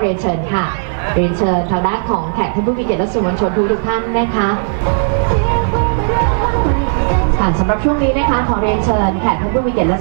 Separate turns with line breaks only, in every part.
เรนเชิญค่ะเรียนเชิญทางด้านของแขกท่านผู้มีเกียรติและสื่อมวลชนทุกทุกท่านนะคะค่ะสำหรับช่วงนี้นะคะขอเรียนเชิญแขกท่านผู้มีเกียรติและ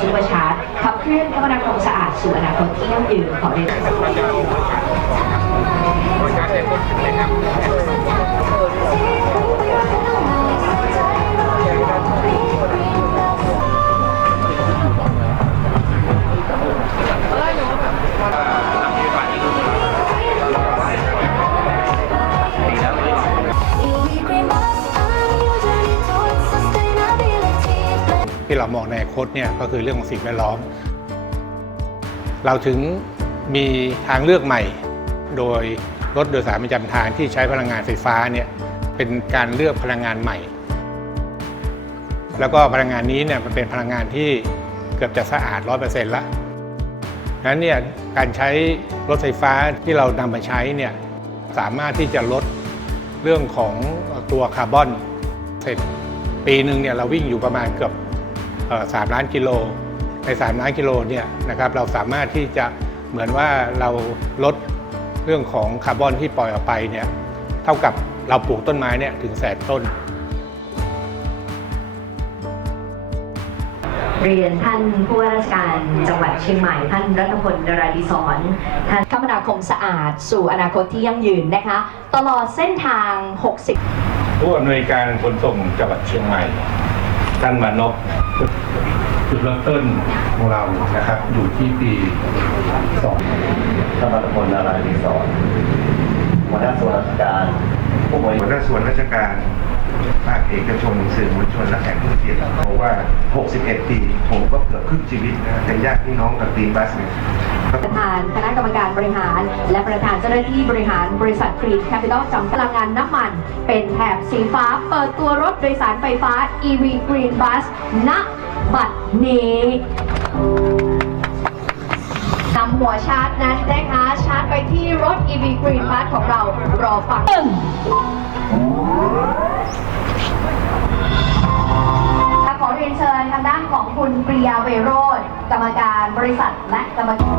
ำหรับแต่ชุดประชาร์จขับเคลื่อนคมนาคมสะอาดสู่อนาคตที่ยั่งยืนขอเรียน
ที่เรามองในอนาคตเนี่ยก็คือเรื่องของสิ่งแวดล้อม เราถึงมีทางเลือกใหม่ โดยรถโดยสารประจำทางที่ใช้พลังงานไฟฟ้าเนี่ยเป็นการเลือกพลังงานใหม่ แล้วก็พลังงานนี้เนี่ยมันเป็นพลังงานที่เกือบจะสะอาด 100%แล้วดังนั้นเนี่ยการใช้รถไฟฟ้าที่เรานำมาใช้เนี่ยสามารถที่จะลดเรื่องของตัวคาร์บอนเสร็จปีหนึ่งเนี่ยเราวิ่งอยู่ประมาณเกือบ 3 ล้านกิโล ใน 3 ล้านกิโลเนี่ยนะครับเราสามารถที่จะเหมือนว่าเราลดเรื่องของคาร์บอนที่ปล่อยออกไปเนี่ยเท่ากับเราปลูกต้นไม้เนี่ยถึงแสนต้น
เรียนท่านผู้ว่าราชการจังหวัดเชียงใหม่ ท่านรัฐพลดราดิศรท่านคมนาคมสะอาด สู่อนาคตที่ยั่งยืนนะคะ ตลอดเส้นทาง 60
ผู้อำนวยการขนส่งจังหวัดเชียงใหม่ ท่านมานพจุดเริ่มต้นของเรานะครับ อยู่ที่ปีสอง
ท่านรัฐพลนาราธิสอนหัวหน้าส่วนราชการผู้บริ
หัวหน้าส่วนราชการ ภาคเอกชนสื่อมวลชนและแขกผู้เกียรติเพราะว่า 61 ปี ผมก็เกือบครึ่งชีวิตนะเป็นญาติพี่น้องกับตีบัสเนี่ย
ประธานคณะกรรมการบริหาร และประธานเจ้าหน้าที่บริหารบริษัทกรีนแคปิตอลจำพลังงานน้ำมัน เป็นแถบสีฟ้าเปิดตัวรถโดยสารไฟฟ้า EV Green Bus ณบัดนี้นำหัวชาร์จนั้นนะคะชาร์จไปที่รถ EV Green Bus ของเรารอฟังหนึ่ง กรรมการบริษัทและกรรมการ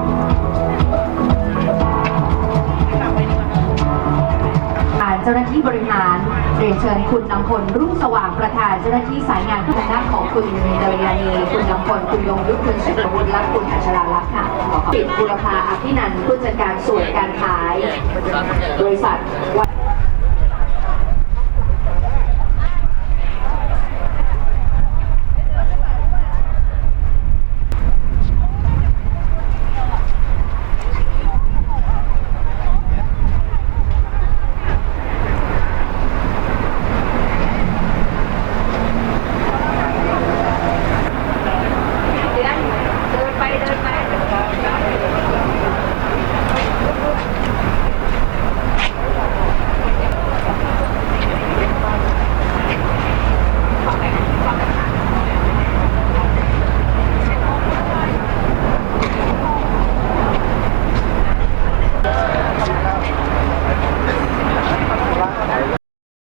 การเจ้าหน้าที่บริหารเรียนเชิญคุณนำพลรุ่งสว่างประธานเจ้าหน้าที่สายงานทางด้านของคุณเดลยานีคุณนำพลคุณยงยุทธคุณสุภวุฒิและคุณอัชราลักษณ์ค่ะปิดบุรพาอภินันท์ผู้จัดการส่วนการขาย บริษัทวั